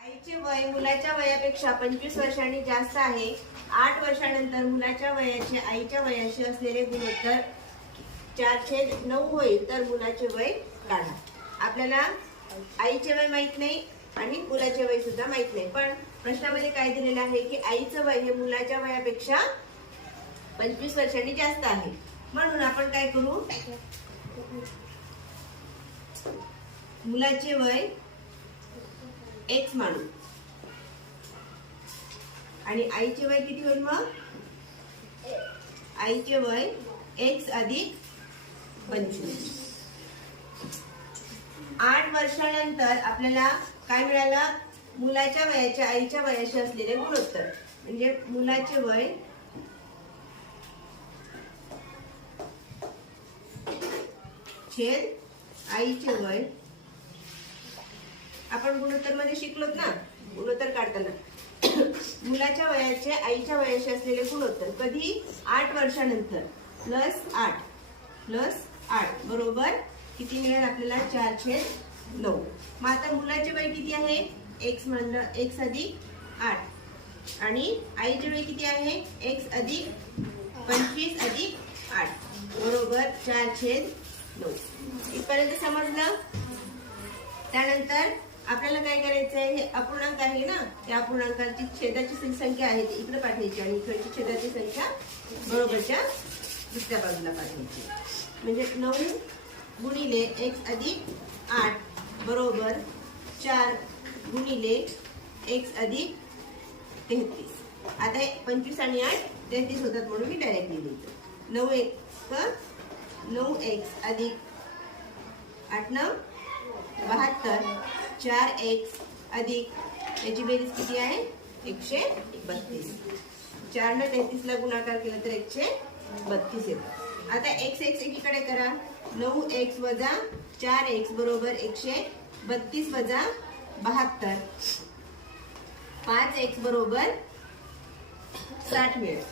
आईचे वय मुलाच्या वयापेक्षा 25 वर्षांनी जास्त आहे. 8 वर्षानंतर मुलाच्या वयाचे आईच्या वयाशी असलेले गुणोत्तर 4/9 होईल तर मुलाचे वय काढा. आपल्याला आईचे वय माहित नाही आणि मुलाचे वय सुद्धा माहित नाही, पण प्रश्नामध्ये काय दिलेलं आहे की आईचं वय हे मुलाच्या वयापेक्षा 25 वर्षांनी जास्त आहे. म्हणून आपण काय करू, मुलाचे वय x मानू आणि आईचे वय किती होईल मग? आईचे वय x अधिक 25. 8 वर्षानंतर आपल्याला काय मिळालं? मुलाच्या वयाच्या आईच्या वयाशी असलेले गुणोत्तर. म्हणजे मुलाचे वय छेद आईचे वय. आपण गुणोत्तर मध्ये शिकलोत ना, गुणोत्तर काढताना मुलाच्या वयाचे आईच्या वयाशी असलेले गुणोत्तर कधी? 8 वर्षानंतर प्लस 8 बरोबर किती मिळेल आपल्याला? 4/9. मग आता मुलाचे वय किती आहे? x म्हणलं x अधिक 8 आणि आईचे वय किती आहे? x अधिक 25 अधिक 8 बरोबर 4/9. इथपर्यंत समजलं? त्यानंतर आपल्याला काय करायचं आहे? हे अपूर्णांक आहे ना, त्या अपूर्णांकाची छेदाची संख्या आहे ती इकडे पाठवायची आणि इकडची छेदाची संख्या बरोबरच्या दुसऱ्या बाजूला पाठवायची. म्हणजे 9 गुणिले x अधिक 8 बरोबर 4 गुणिले x अधिक 33. आता 25 आणि 8 33 होतात म्हणून मी डायरेक्टली लिहितो. 9x अधिक 8 72 4x अधिक याची बेरीज किती आहे? 132. 4 ने 33 ला गुणाकार केला तर 132 येतो. आता x एकीकडे करा. 9x वजा 4x बरोबर 132 वजा 72. 5x बरोबर 60 मिळेल.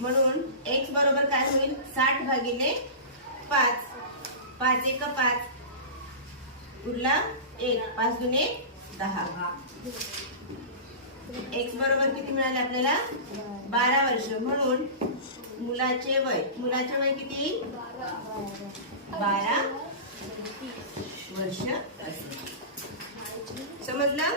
म्हणून x बरोबर काय होईल? 60 भागिले 5. 5 एक 5 उरला 1. 5 दुने 10. x बरोबर किती मिळाले आपल्याला? 12 वर्ष. म्हणून मुलाचे वय किती? 12 वर्ष. समजलं?